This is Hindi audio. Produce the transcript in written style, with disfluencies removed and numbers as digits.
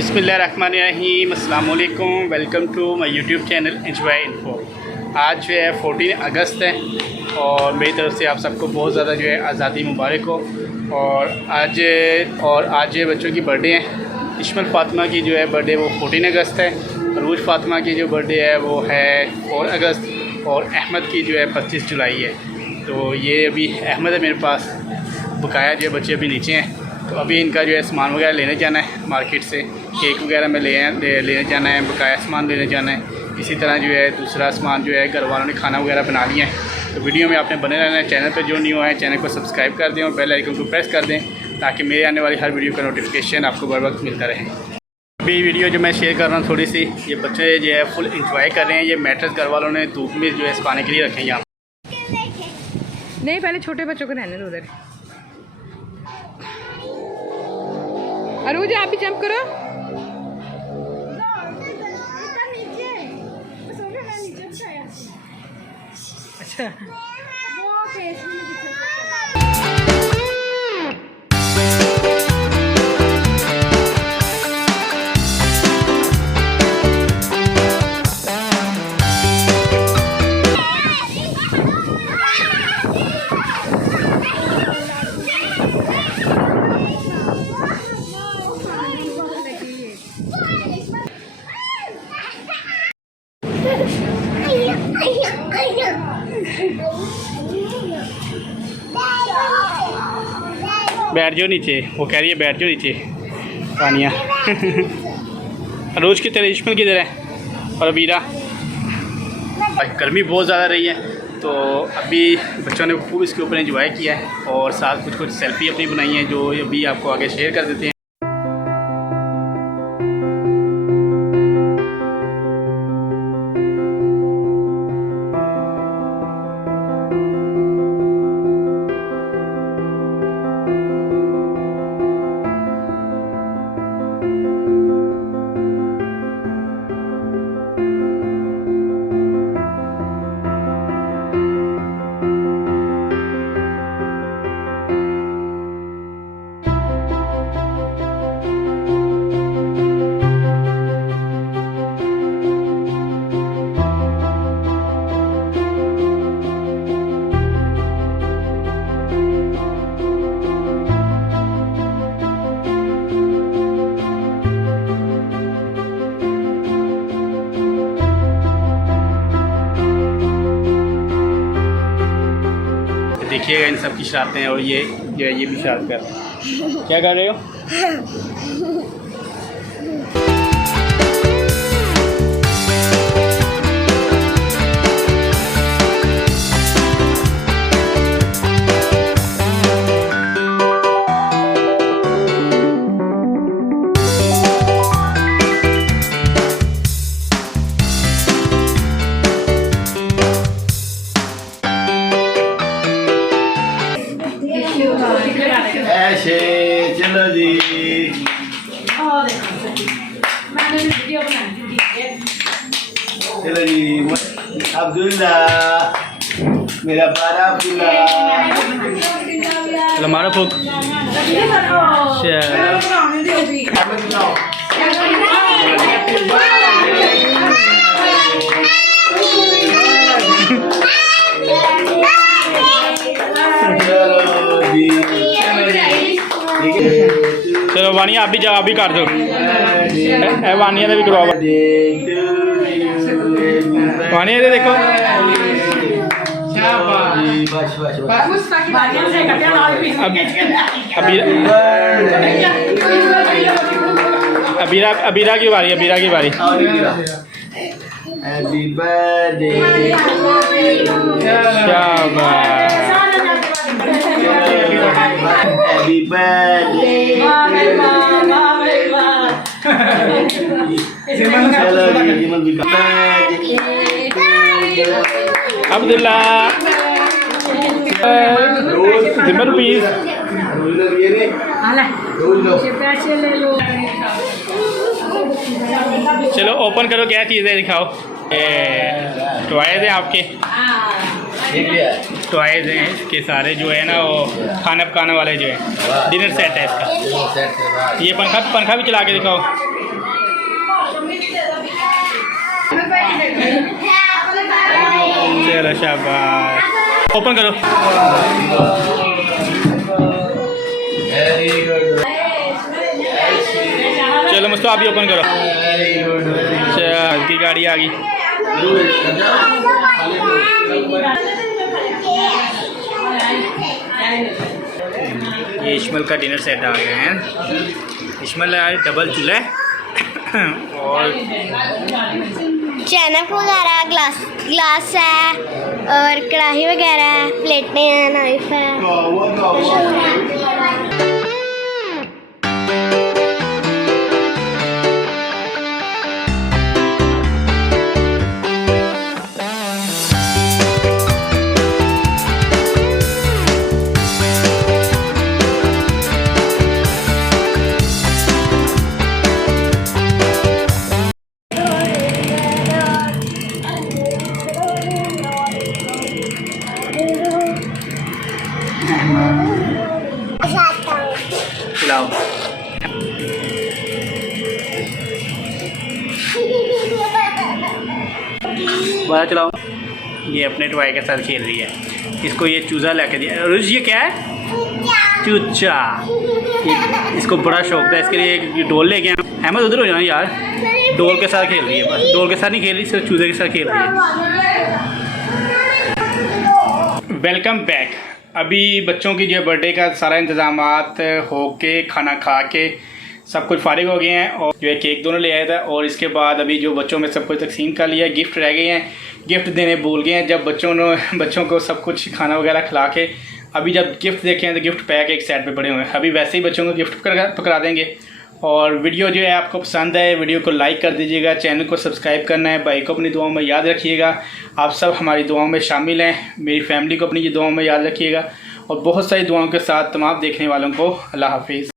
बिस्मिल्लाहिर्रहमानिर्रहीम, अस्सलाम वालेकुम। Welcome to my YouTube channel enjoy info. आज जो है 14 अगस्त है और मेरी तरफ से आप सबको बहुत ज़्यादा जो है आज़ादी मुबारक हो। और आज बच्चों की बर्थडे है। इस्माइल फ़ातिमा की जो है बर्थडे वो 14 अगस्त है। अरूज फ़ातिमा की जो बर्थडे है वो है 4 अगस्त और अहमद की जो है 25 जुलाई है। तो ये अभी अहमद है मेरे पास, बकाया जो है बच्चे अभी नीचे हैं। तो अभी इनका जो है सामान वगैरह लेने जाना है मार्केट से, केक वगैरह में लेने जाना है, बकाया सामान लेने जाना है। इसी तरह जो है दूसरा सामान जो है घर वालों ने खाना वगैरह बना लिया है। तो वीडियो में आपने बने रहना है। चैनल पर जो न्यू है चैनल को सब्सक्राइब कर दें और बेल आइकन को प्रेस कर दें ताकि मेरे आने वाली हर वीडियो का नोटिफिकेशन आपको बर वक्त मिलता रहे। अभी वीडियो जो मैं शेयर कर रहा हूँ थोड़ी सी, ये बच्चे जो है फुल इंजॉय कर रहे हैं। ये मैट्रेस घर वालों ने धूप में जो है सुखाने के लिए रखे हैं यहाँ। नहीं, पहले छोटे बच्चों को रहने दो उधर। अरूज आप भी जंप करो। अच्छा बैठ जाओ नीचे, वो कह रही है बैठ जाओ नीचे। पानिया रोज़ की तरह इस्माइल किधर है और अबीरा। गर्मी बहुत ज़्यादा रही है तो अभी बच्चों ने खूब इसके ऊपर एंजॉय किया है और साथ कुछ सेल्फी अपनी बनाई है जो अभी आपको आगे शेयर कर देते हैं। देखिएगा इन सब की शरारतें हैं और ये जो है ये भी शरारत कर रहे हैं। क्या कर रहे हो? ऐसे चलो जी। चलो जी अब्दुल्ला, मेरा प्यारा अब्दुल्ला। चलो मारो फूक। चलो वानिया आप भी जाओ, आप भी कर दो। वानिया ने भी करवाओ। वानिया ने देखो अबीरा की बारी, अबीरा की बारी। हैप्पी बर्थडे, शाबाश। Happy birthday. अब्दुल्ला जिमर पीस ये नहीं रोज लो पैसे ले लो। चलो ओपन करो, क्या चीज़ है दिखाओ। टॉयज़ हैं आपके, ये क्या है टॉयज़ हैं इसके सारे जो है ना, वो खाना पकाने वाले जो है, डिनर सेट है इसका। ये सेट है भाई ये पंखा भी चला के दिखाओ। चलो शाबाश, ओपन करो। वेरी गुड चलो मुझको आप भी ओपन करो। वेरी गुड चल की गाड़ी आ गई। ये इश्मल का डिनर सेट आ गए हैं। इश्मल यार डबल चूल्हा है और चैनक वगैरह ग्लास है और कढ़ाई वगैरह है, प्लेटें हैं, नाइफ है। खिलाओ। बाहर चलाओ। ये अपने टॉय के साथ खेल रही है। इसको ये चूज़ा लेके दिया। रुज ये क्या है? चूचा। इसको बड़ा शौक था, इसके लिए एक डोल लेके आया। अहमद उधर हो जाना यार। डोल के साथ खेल रही है, बस डोल के साथ नहीं खेल रही, सिर्फ चूज़े के साथ खेल रही है। Welcome back. अभी बच्चों की जो बर्थडे का सारा इंतज़ामात हो के, खाना खा के सब कुछ फारिग हो गए हैं और जो है केक दोनों ले आया था। और इसके बाद अभी जो बच्चों में सब कुछ तकसीम कर लिया, गिफ्ट रह गए हैं, गिफ्ट देने भूल गए हैं। जब बच्चों को सब कुछ खाना वगैरह खिला के अभी जब गिफ्ट देखे हैं तो गिफ्ट पैक एक साइड पे पड़े हुए हैं। अभी वैसे ही बच्चों को गिफ्ट पकड़ा देंगे। और वीडियो जो है आपको पसंद है, वीडियो को लाइक कर दीजिएगा, चैनल को सब्सक्राइब करना है, भाई को अपनी दुआओं में याद रखिएगा। आप सब हमारी दुआओं में शामिल हैं, मेरी फैमिली को अपनी दुआओं में याद रखिएगा। और बहुत सारी दुआओं के साथ तमाम देखने वालों को अल्लाह हाफिज़।